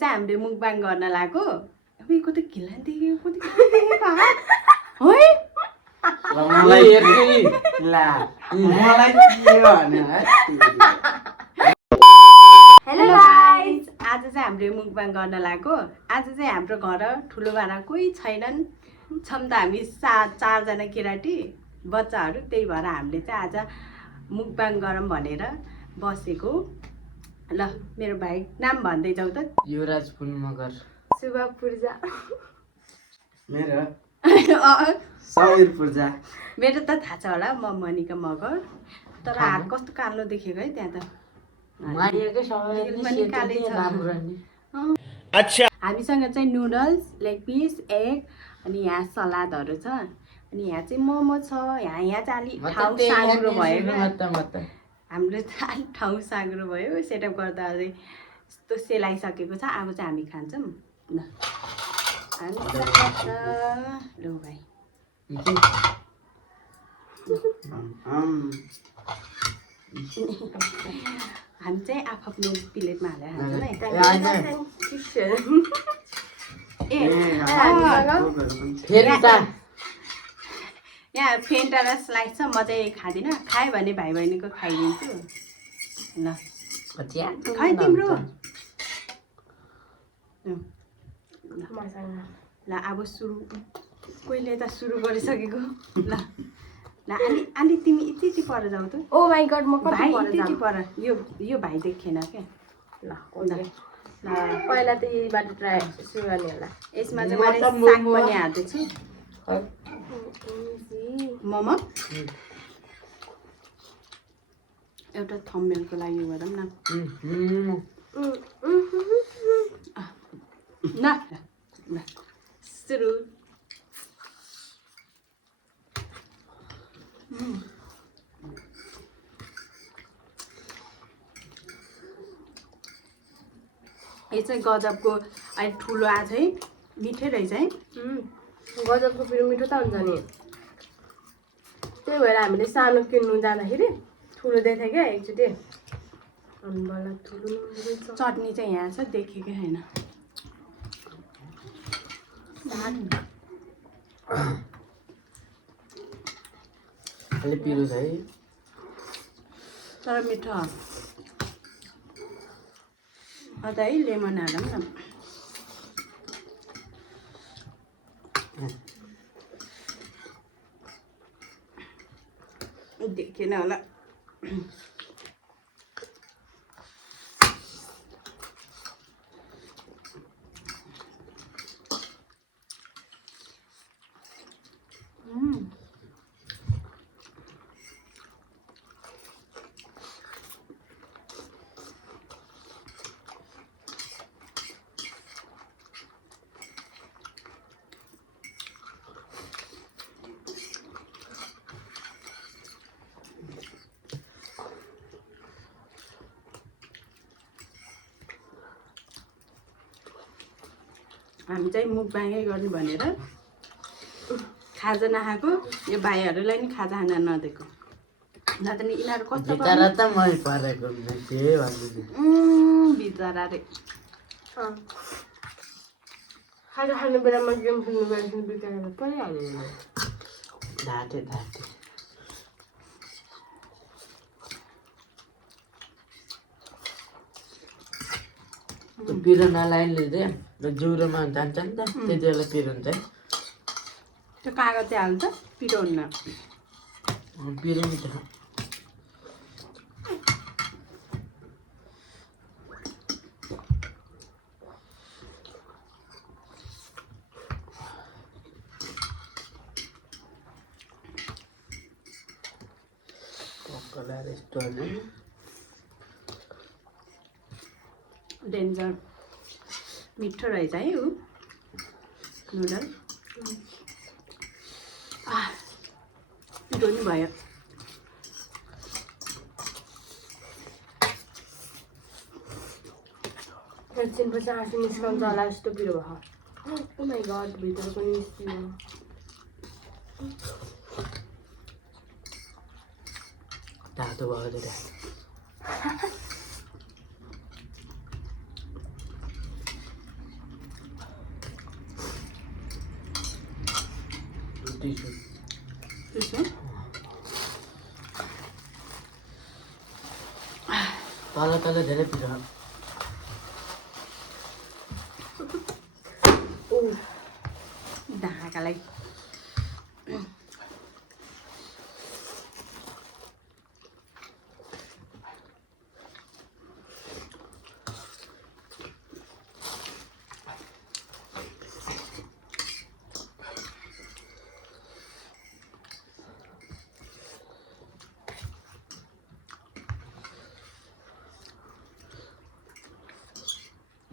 चाहिँ हामीले मुकबाङ गर्न लाग्यो अब यो कतै घिलान देख्यो कतै देखेको है मलाई हेर्दै ला मलाई के भन्यो है हेलो गाइस आज चाहिँ हामीले मुकबाङ गर्न लाग्यो आज चाहिँ हाम्रो घर ठुलो भाडा कोही छैनन् छम त हामी चारजना केटाटी बच्चाहरू त्यही भएर हामीले चाहिँ आज मुकबाङ गरौँ भनेर बसेको ल मेरो भाइ नाम भन्दै जाऊ त युवराज फुल मगर सुभा पूर्जा मेरो समीर पूर्जा मेरो त थाहा छ होला म मनिका मगर तर हात कस्तो कालो देखेको है त्यहाँ त मारिएकै सबैले कालै छ राम्रो नि अच्छा हामीसँग चाहिँ नुडल्स लेग पिस एग अनि यहाँ सलादहरू छ अनि यहाँ चाहिँ मोमो छ यहाँ चाहिँ अलिक ठाउँ साँग्रो भयो हाम्रो चाहिँ अलिक ठाउँ साँग्रो भयो सेटअप गर्दा अझै यस्तो सेलाइसकेको छ अब चाहिँ हामी खान्छौँ ल हामी ल भाइ हामी चाहिँ आफ्नो प्लेटमा हालेर खान्छौँ है यहाँ फेन्टा र स्लाइस छ म चाहिँ खाँदिनँ खायो भने भाइ बहिनीको खाइदिन्छु ल खै तिम्रो ल अब सुरु कोहीले त सुरु गरिसकेको ल ल अलि तिमी यति पर जाऊ त ओ माय गॉड म कति भाइ पर यति पर यो भाइ देखेन क्या ल पहिला त यही बाटो ट्राई सुरु गर्ने होला यसमा चाहिँ मैले साग पनि हाल्दैछु मोमो एउटा थम्बनेलको लागि गरौँ न ल ल सुरु यो चाहिँ गजबको अहिले ठुलो आज है मिठै रहेछ है गजबको फेरि मिठो त हुन्छ नि त्यही भएर हामीले सानो किन्नु जाँदाखेरि ठुलो देखेँ क्या एकचोटि अनि मलाई ठुलो चटनी चाहिँ यहाँ छ देखेकै छैन अलि पिरो छ है तर मिठो अन्त है लेमन हालौँ न देखेन होला हामी चाहिँ मुकबाङै गर्ने भनेर खाजा नखाएको यो भाइहरूलाई नि खाजा खान नदिएको न त नि यिनीहरू कस्तो बिचारा त मै परेको के भन्नु बिचरा रे खाजा खाने बेलामा गेम खेल्नु बेला बिताएर परिहाल्यो ढाटे पिरो नलाइले चाहिँ ज्वरोमा जान्छ नि त त्यति बेला पिरो हुन्छ त्यो कागज चाहिँ हाल्छ पिरो हुन्न पिरो नि त रेस्टुरेन्ट डेन्जर मिठो रहेछ है ऊ नुडल पिरो नि भयो एकछिनपछि आँसु निस्काउँछ होला जस्तो पिरो भयो ओ माय गॉड भित्र पनि निस्कियो तातो भयो त टिस्यु त्यसो तल धेरै पिरो ढाकालाई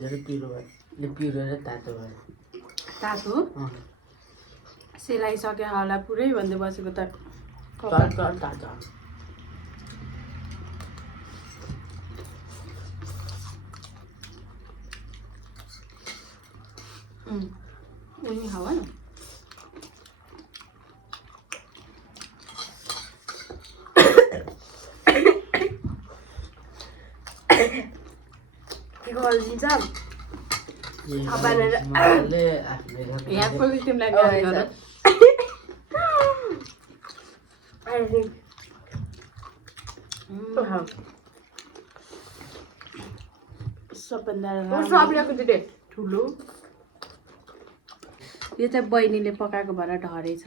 धेरै पिरो भयो पिरो र तातो भयो तातो सेलाइसक्यो होला पुरै भन्दै बसेको त तातो उनी खावा न गरिदिन्छ यहाँ कसले तिमीलाई गरे गर सबभन्दा ठुलो यो चाहिँ बहिनीले पकाएको भएर ढरेछ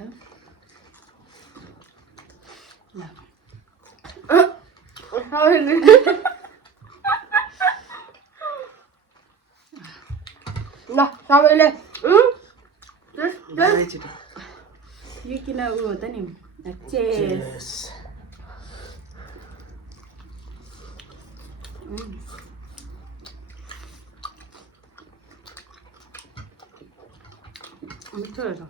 ल सबैले यो किन उ हो त नि चेस मिठो रहेछ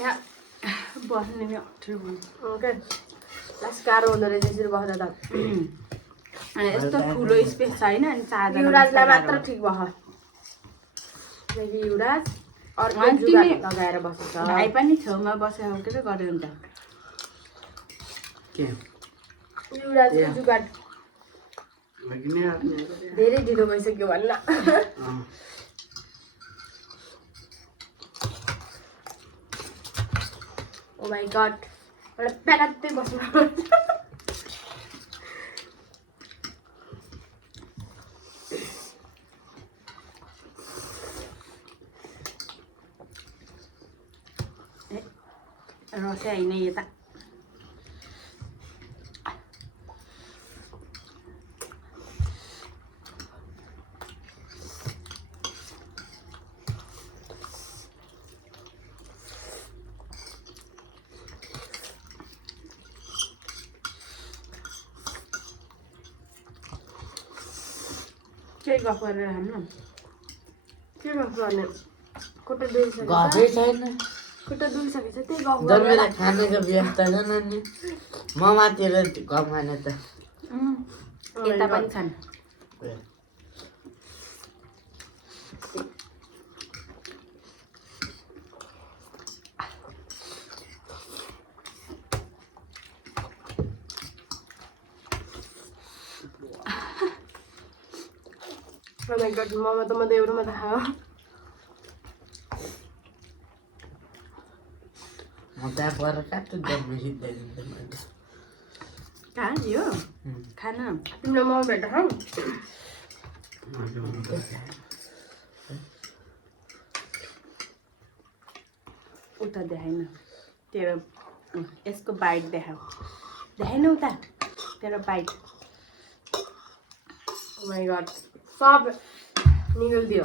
यहाँ बस्ने नि अप्ठ्यारो भयो लास्ट गाह्रो हुँदो रहेछ यसरी बस्दा त अनि यस्तो ठुलो स्पेस छैन अनि चारजना युवराजलाई मात्र ठिक भयो युवराज अर्को जुगाड लगाएर बसेछ भाइ पनि छेउमा बसेर के गर्यो नि त युवराजको जुगाड धेरै ढिलो भइसक्यो भन्न ओ माई गड एउटा प्यारात्तै बस्नु रसै होइन यता के गफ गरेर हाम्रो के गफ गर्ने खुट्टा दुइसकेको गफै छैन खुट्टा दुइसकेको छ त्यही गफ जन्मेर खानेको व्यवस्था छैन नि म मातिर गफ खाने त यता पनि छन् Oh my god, mama त म त एउटो मात्र खायो म त्यहाँ गएर काट्छु जन्मे सिद्धाइदिन्छु मैले कहाँ यो खाना तिमीले म भेट खाऊ उता देखाइन तेरो यसको बाइट देखाऊ देखाइन उता तेरो बाइट Oh my god, सब निकालिदियो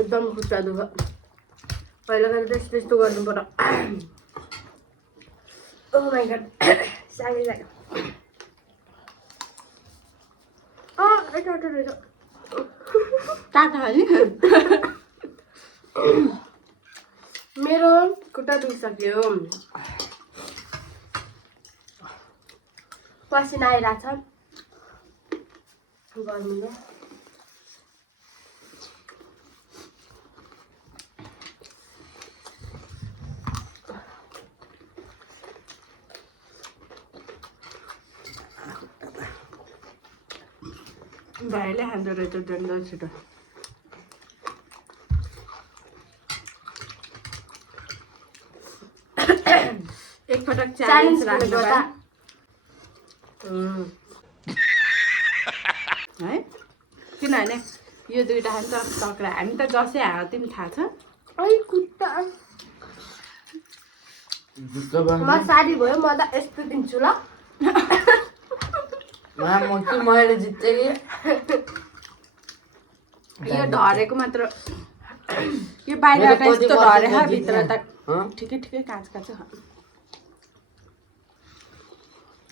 एकदम खुट्टा दुख पहिला त त्यस्तो गर्नु पर्यो Oh my god, सागे सागे मेरो खुट्टा दुखिसक्यो पसिना आइरहेछ गर्मीले। भाइले खाँदो रहेछ डन्डो छिटो। एकपटक च्यालेन्ज राख्नु है किनभने यो दुइटा खान्छ तक्रा हामी त जसै हाल्यो तिमी थाहा छ। कुट्टा ढुक्क म साडी भयो म त यस्तो दिन्छु ल। मैले जित्थेँ कि यो ढरेको मात्र यो बाहिरबाट यस्तो ढरेछ भित्र त ठिकै ठिकै काँच काँच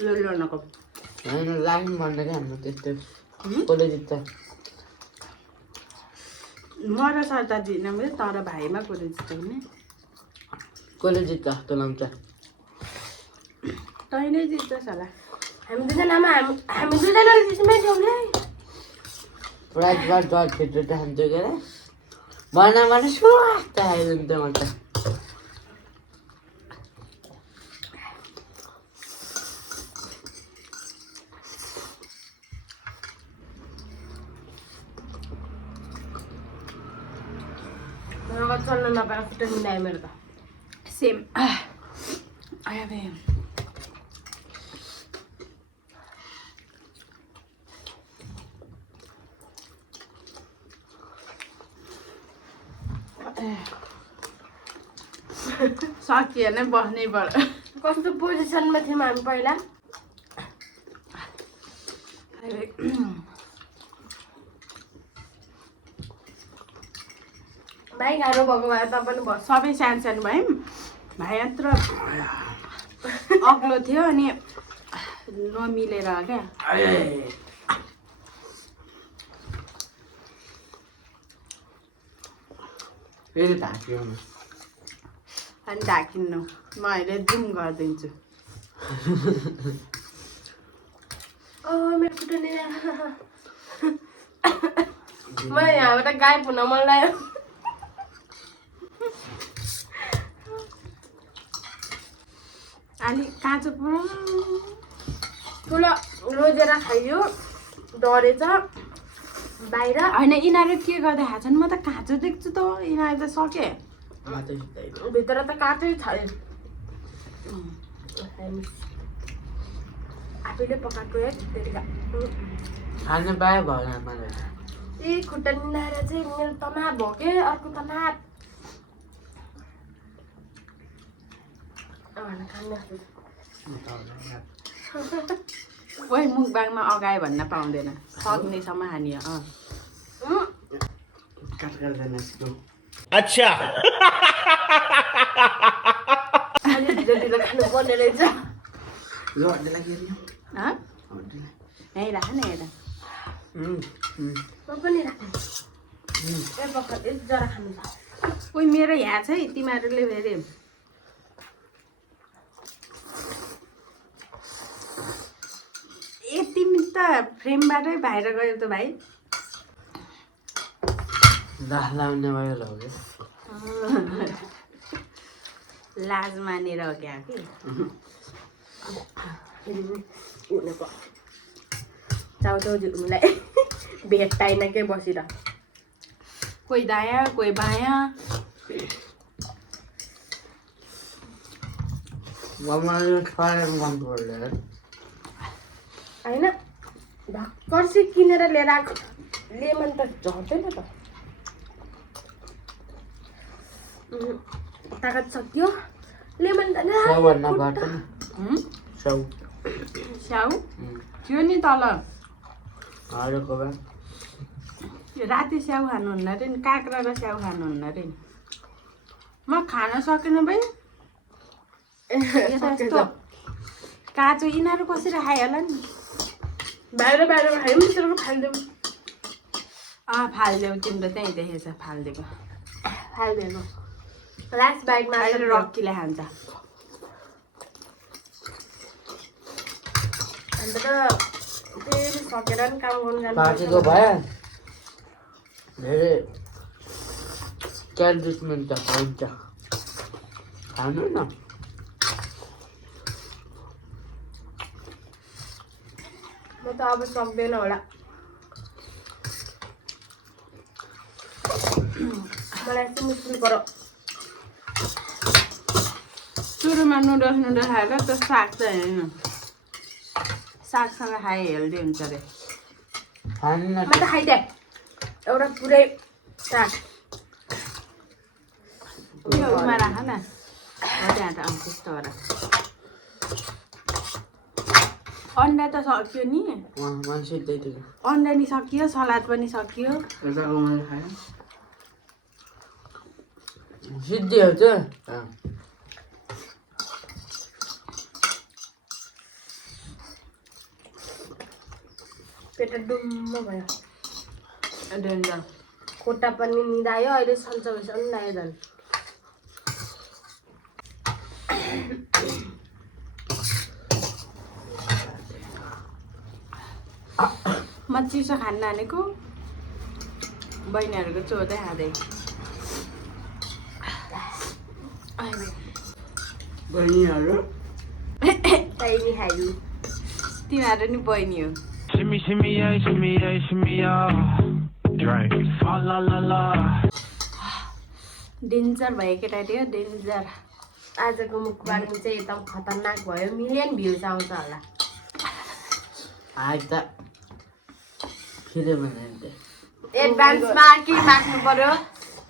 लो नको होइन लाग्नु भन्दा क्या हाम्रो त्यस्तो कसले जित्छ म र सरदा जित्न तर भाइमा कसले जित्छ भने कसले जित्छ जस्तो लाग्छ तै नै जित्छस् होला। हामी दुईजनामा हामी दुईजनाले त्यसमै ठाउँले प्राइज बार डट खेल्नु चाहन्छु के अरे बनाएर स्वास्थ्य आइदिन्छ म त। चल्न नपाएर खुट्टा मिलायो मेरो त। सेम आया बे सकिएन बस्नै पर्यो। कस्तो पोजिसनमा थियौँ हामी पहिला। भाइ गाह्रो भएको भए तपाईँ बस सबै सानो सानो भयौँ भाइ यत्रो अग्लो थियो अनि नमिलेर क्या फेरि ढाक्यो अनि ढाकिन्नु म अहिले जुम गरिदिन्छु। मेरो खुट्टा नि मलाई यहाँबाट गायब हुन मन लाग्यो। अलि काँचो पुरा ठुलो रोजेर खाइयो डढेछ बाहिर। होइन यिनीहरू के गर्दै खान्छन् म त काँचो देख्छु त यिनीहरू त सके भित्र त काँचै छ। आफैले पकाएको है त्यतिका खानु पायो भएन मलाई यी खुट्टा निलाएर चाहिँ मेरो तनाव भयो के अर्को तनाव। कोही मुखबाङमा अगायो भन्न पाउँदैन सक्नेसम्म हानि अच्छा अलि ढिलो ढिलो खानु पर्ने रहेछ। यहीँ राख न यता म पनि राखेँ एक जरा खानु छ। कोही मेरो यहाँ छ है तिमीहरूले फेरि ए तिमी त फ्रेमबाटै बाहिर गयो त भाइ। दाह लाउने भयो ल लाज मानेर हो क्या कि चाउचाउ झिक्नुलाई भेट पाइन के बसिर कोही दायाँ कोही बायाँ होइन भर्खर किनेर लिएर आएको लेमन त झर्दैन त तागत सक्यो लेमन त स्याउ थियो नि तल राति स्याउ खानुहुन्न अरे नि काँक्रा र स्याउ खानुहुन्न अरे नि म खान सकेन भाइ यस्तो काँचो यिनीहरू कसरी खायो होला नि बाहिर बाहिरमा खायौँ त्यसरी फालिदेऊ फालिदेऊ तिम्रो त्यहीँ देखेछ फालिदिएको फालिदिएको लास्ट बाइटमा अहिले रक्कीले खान्छ अन्त त्यही सकेर नि काम गर्नु जानु पाकेको भए धेरै 40 मिनट हुन्छ खानु न म त अब सक्दैन होला मलाई चाहिँ मुस्किल पऱ्यो सुरुमा नुडल्स खाएर त्यो साग चाहिँ होइन सागसँग खाए हेल्दी हुन्छ अरे खानु न म त खाइदिएँ एउटा पुरै साग उमा राख न त्यहाँ त त्यस्तो गरेर अन्डा त सक्यो नि मलाई सिद्धै थियो अन्डा नि सकियो सलाद पनि सकियो सिद्धि हो त पेट डुम्म भयो डेन्जर खुट्टा पनि निदायो अहिले सन्चो भएछ निदायो झन् म चिसो खान हानेको बहिनीहरूको चोदै खाँदै बहिनीहरू तैनी खाइदिनु तिमीहरू नि बहिनी हो Shimmy, shimmy, yeah, shimmy, yeah, shimmy, yeah. Drink. Fa la la la. Danger भयो केटाटी हो डेन्जर आजको मुखबार चाहिँ एकदम खतरनाक भयो मिलियन भ्युज आउँछ होला आज त फेरि भने एडभान्समा के माग्नु पर्यो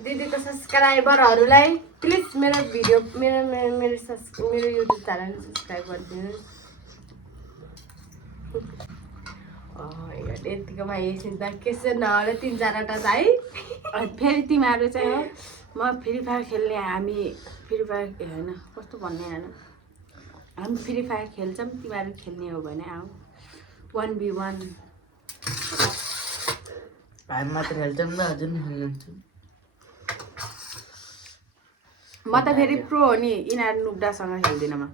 दिदीको सब्सक्राइबरहरूलाई प्लिज मेरो भिडियो मेरो युट्युब च्यानल सब्सक्राइब गरिदिनु यतिकोमा एकछिन त केसो नहोला 3-4वटा छ है फेरि तिमीहरू चाहिँ हो म फ्री फायर खेल्ने हामी फ्री फायर होइन कस्तो भन्ने होइन हामी फ्री फायर खेल्छौँ तिमीहरू खेल्ने हो भने आऊ 1v1 हामी मात्र खेल्छौँ ल हजुर नि खेल्नुहुन्छ म त फेरि प्रो हो नि यिनीहरू नुब्डासँग खेल्दिनँ म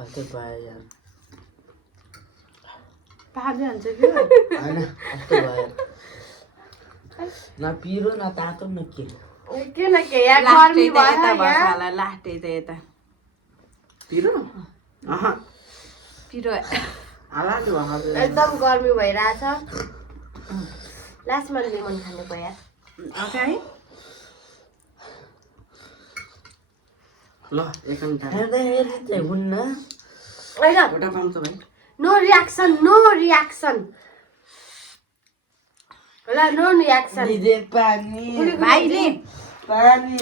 अस्ति भयो यार पाहाडै हुन्छ कि होइन कस्तो भयो न पिरो न तातो न के किन के यहाँ गर्मी भयो यता यहाँ होला लास्टै त यता पिरो पिरो हालाले भयो एकदम गर्मी भइरहेछ लास्टमा लेमन खानु पर्यो अगाडि ल एकन खाँदाखेरि चाहिँ हुन्न होइन एउटा पाउँछ भाइ नो रियाक्सन ल नो रियाक्सन दिदी पानी भाइले पानी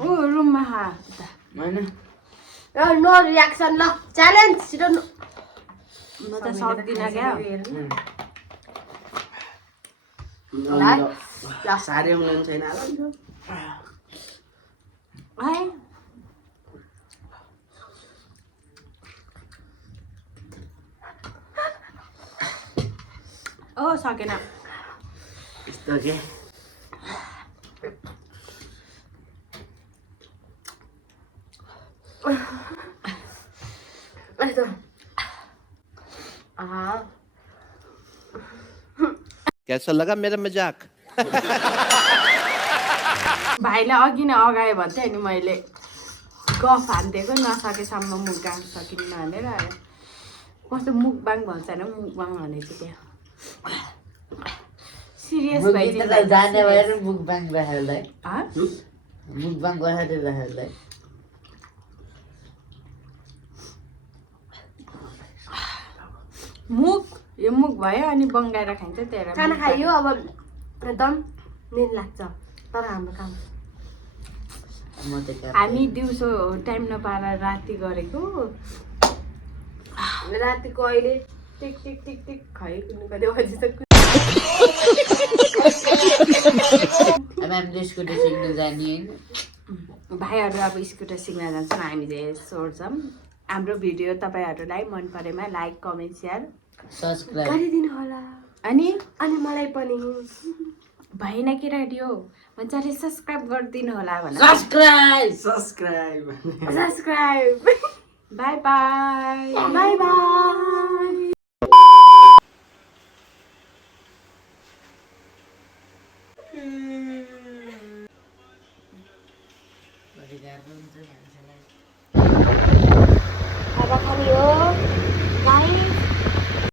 ओ रुममा खा होइन नो रियाक्सन ल च्यालेन्ज छिटो म त सक्दिनँ क्या ल साह्रै आउनु छैन है ओ सकेन यस्तो के कैसा लगा मेरा मजाक भाइलाई अघि नै अगाए भन्थेँ अनि मैले गफ हानिदिएको नसकेसम्म मुखबाङ सकिन्न भनेर कस्तो मुखबाङ भन्छ होइन मुखबाङ भनेको त्यहाँ सिरियस भइदिन्छ जाने भएर मुखबाङ राखेरलाई हँ? मुखबाङ गएर राखेरलाई मुख यो मुख भयो अनि बङ्गाएर खाइन्छ त्यही खाना खाइयो अब एकदम निद लाग्छ तर हाम्रो काम म त हामी दिउँसो टाइम नपाएर राति गरेको रातिको अहिले टिक टिक टिक टिक खाइकुनु कति बजिसक्यो अब हामीले स्कुटर सिक्नु जाने होइन भाइहरू अब स्कुटर सिक्न जान्छन् हामी चाहिँ सोध्छौँ हाम्रो भिडियो तपाईँहरूलाई मन परेमा लाइक कमेन्ट सेयर सब्सक्राइब गरिदिनु होला अनि अनि मलाई पनि भएन केटाकेटी हो मजाले सब्सक्राइब गरिदिनु होला भनेर subscribe subscribe subscribe bye bye bye bye बडी गाह्रो हुन्छ मान्छेलाई खाना खाने हो